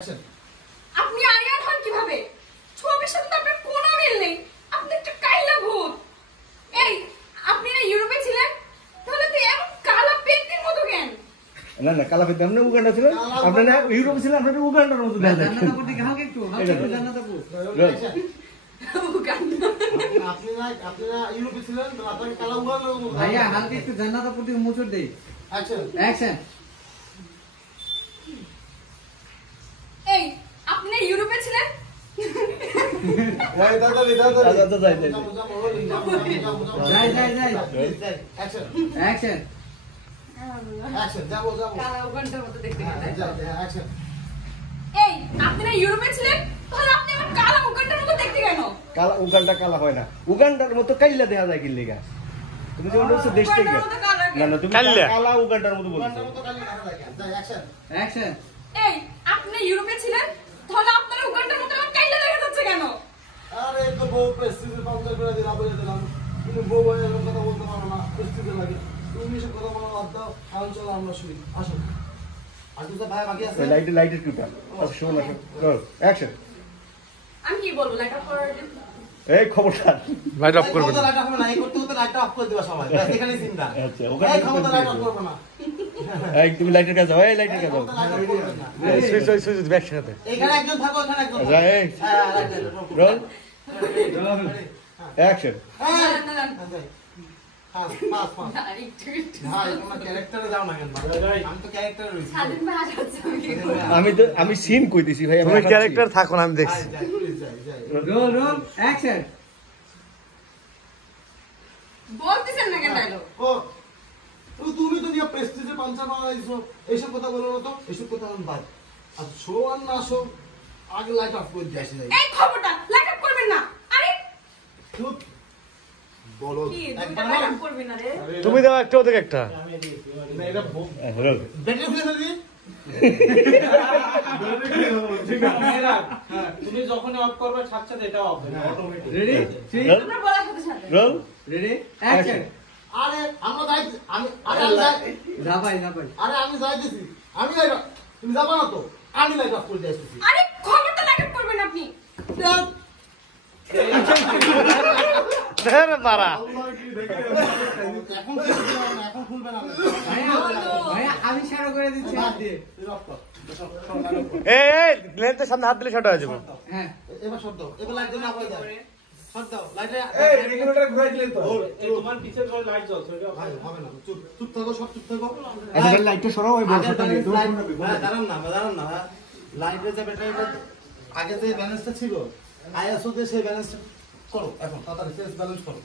আপনি আরিয়ান হন কিভাবে? ছবির সাথে তো আপনার কোনো মিল নেই। আপনি একটা কাইলা ভূত। এই আপনি না ইউরোপে ছিলেন? তাহলে তো এমন কালা পেত্তির মতো কেন? না না কালা পেত্তি আপনি উগান্ডা ছিলেন, আপনি না ইউরোপে ছিলেন, আপনি উগান্ডার মতো দেখা যায়। জান্নাত আপু হালকা একটু জান্নাত আপু উগান্ডা। আপনি না ইউরোপে ছিলেন, আপনাকে কালা উগান্ডার মতো ভাইয়া হালকা একটু জান্নাত আপু দিয়ে মোচড় দেই। অ্যাকশন এই আপনি ইউরোপে ছিলেন? যাই অ্যাকশন কালা উগান্ডার মতো দেখতে কেন? এই আপনি না ইউরোপে ছিলেন? তাহলে আপনি আমার কালা উগান্ডার মতো দেখতে কেন? কালা উগান্ডা কালা হয় না, উগান্ডার মতো কাইলা দেখা যায় কি লেগা? তুমি যেমন বলছো দেশ থেকে না না, তুমি কালা উগান্ডার মতো বলছো। অ্যাকশন এই আপনি ইউরোপে ছিলেন? তাহলে আপনার উগান্ডার মতো আমার কাইলা দেখা যাচ্ছে কেন? আরে তো বউ প্রেস্টিজের পাঞ্জাব করে দিলাম, বলে দিলাম তুমি বউ বলে এরকম কথা বলতে পারো না, প্রেস্টিজের লাগে। তুমি এসব কথা বলা বাদ দাও, এখন চলো আমরা শুই। আসো আর দুটো ভাই বাকি আছে। লাইটের কিউটা শোন না, অ্যাকশন। আমি কি বলবো লাইট অফ করার? এই খবরদার লাইট অফ করবেন লাইট অফ হবে না, এই করতে করতে লাইট অফ করে দিবা সবাই, ব্যাস এখানেই চিন্তা। আচ্ছা, ওখানে এই ক্ষমতা লাইট অফ করবে না, এই তুমি লাইটের কাছে যাও, এই লাইটের কাছে যাও। লাইট অফ করবে না। সুইচ একসাথে এখানে একজন থাকো, এখানে একজন থাকো। আচ্ছা, এই হ্যাঁ লাইট রোল অ্যাকশন। হ্যাঁ না না পাস পাস পাস। না একটু ভাই তোমার ক্যারেক্টারে যাও না কেন? আমি তো ক্যারেক্টারে রইছি। স্বাধীন ভাই আসছে আমি কি করব? আমি সিন কইতেছি ভাই, তুমি ক্যারেক্টার থাকো না, আমি দেখছি। যাই প্লিজ যাই যাই। রোল অ্যাকশন বলতেছেন না কেন ডায়লগ? ও তুমি তো দিয়া প্রেস্টিজে পাঞ্জাব বানাইছো, এইসব কথা বলো না তো, এইসব কথা আমি বাদ। আর শো আর না শো আগে লাইট অফ করে দিয়ে আসি যাই। এই খবরটা লাইট অফ করবেন না। আরে চুপ বলো কি একবার লাইট অফ করবেন না রে? তুমি দাও একটা, ওদের একটা। না এটা রোল ব্যাটারি খুলে ফেলবি। তুমি যখন অফ করবে সাথে সাথে এটা অফ হবে অটোমেটিক। রেডি আপনার বলার সাথে সাথে রোল রেডি অ্যাকশন আরে আমরা যাই, আমি যাই, যা ভাই আরে আমি যাইতেছি, আমি লাইট তুমি যাবা না তো, আমি লাইট অফ করে দিয়ে আসতেছি। আরে খবরটা লাইট অফ করবেন আপনি। রে বাড়া, এখন খুলবে না, এখন খুলবে না। ভাইয়া আমি সারা করে দিচ্ছি হাত দিয়ে। তুই অফ কর। এই লেন্সের সামনে হাত দিলে শর্ট হয়ে যাবে। হ্যাঁ এবার শব্দ, এবার লাইট না হয়ে যায়। শব্দ, লাইটে এই রেগুলেটর ঘুরাই দিলেন তো। এই তোমার পিছের ঘরে লাইট জ্বলছে ওটা ভাই হবে না, চুপ চুপ থাকো, সব চুপ থাকো। এটা লাইটটা সরাও, ওই বক্সটা নিয়ে তো দাঁড়ান না, লাইটের যে ব্যাটারিটা আগে যে ব্যালেন্সটা ছিল, আইএসও তে সেই ব্যালেন্সটা করো, এখন তাড়াতাড়ি সেলস ব্যালেন্স করো।